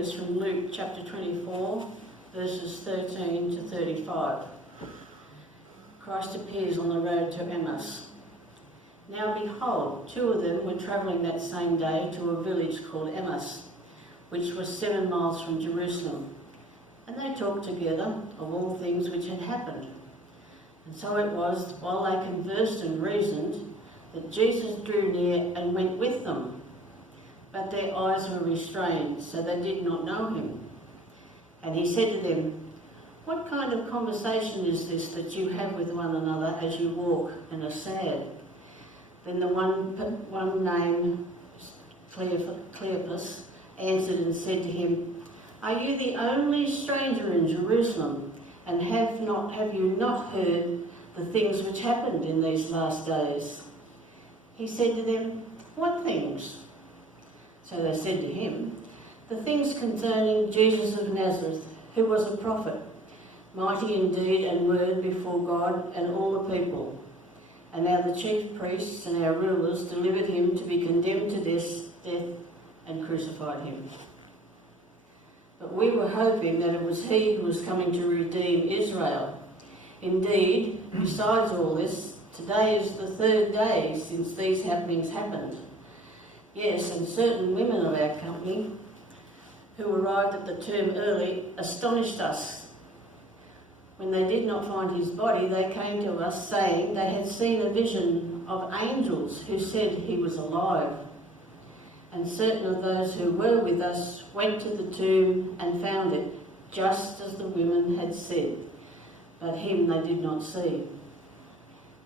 is from Luke chapter 24, verses 13 to 35. Christ appears on the road to Emmaus. Now behold, two of them were travelling that same day to a village called Emmaus, which was 7 miles from Jerusalem. And they talked together of all things which had happened. And so it was, while they conversed and reasoned, that Jesus drew near and went with them. But their eyes were restrained, so they did not know him. And he said to them, "What kind of conversation is this that you have with one another as you walk and are sad?" Then the one named Cleopas answered and said to him, "Are you the only stranger in Jerusalem, and have you not heard the things which happened in these last days?" He said to them, "What things?" So they said to him, "The things concerning Jesus of Nazareth, who was a prophet, mighty in deed and word before God and all the people. And now the chief priests and our rulers delivered him to be condemned to death and crucified him. But we were hoping that it was he who was coming to redeem Israel. Indeed, besides all this, today is the 3rd day since these happenings happened. Yes, and certain women of our company who arrived at the tomb early astonished us. When they did not find his body, they came to us saying they had seen a vision of angels who said he was alive. And certain of those who were with us went to the tomb and found it just as the women had said, but him they did not see."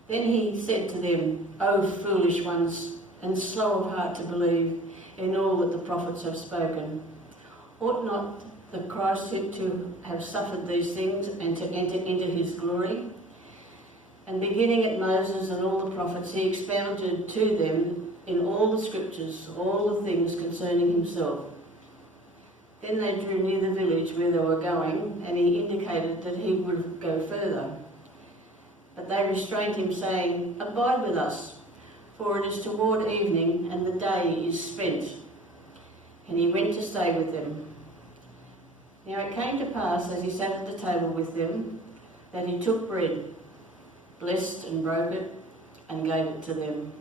Then he said to them, "O foolish ones, and slow of heart to believe in all that the prophets have spoken. Ought not the Christ to have suffered these things and to enter into his glory?" And beginning at Moses and all the prophets, he expounded to them in all the scriptures all the things concerning himself. Then they drew near the village where they were going, and he indicated that he would go further. But they restrained him, saying, "Abide with us, for it is toward evening, and the day is spent." And he went to stay with them. Now it came to pass, as he sat at the table with them, that he took bread, blessed and broke it, and gave it to them.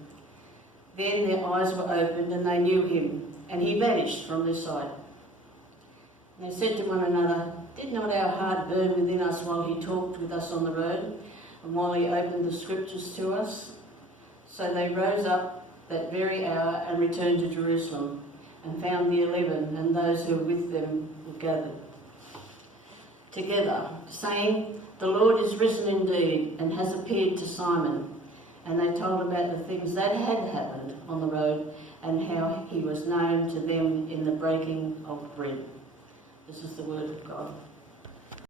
Then their eyes were opened, and they knew him, and he vanished from their sight. And they said to one another, "Did not our heart burn within us while he talked with us on the road, and while he opened the scriptures to us?" So they rose up that very hour and returned to Jerusalem, and found the 11 and those who were with them were gathered together, saying, "The Lord is risen indeed, and has appeared to Simon." And they told about the things that had happened on the road, and how he was known to them in the breaking of bread. This is the word of God.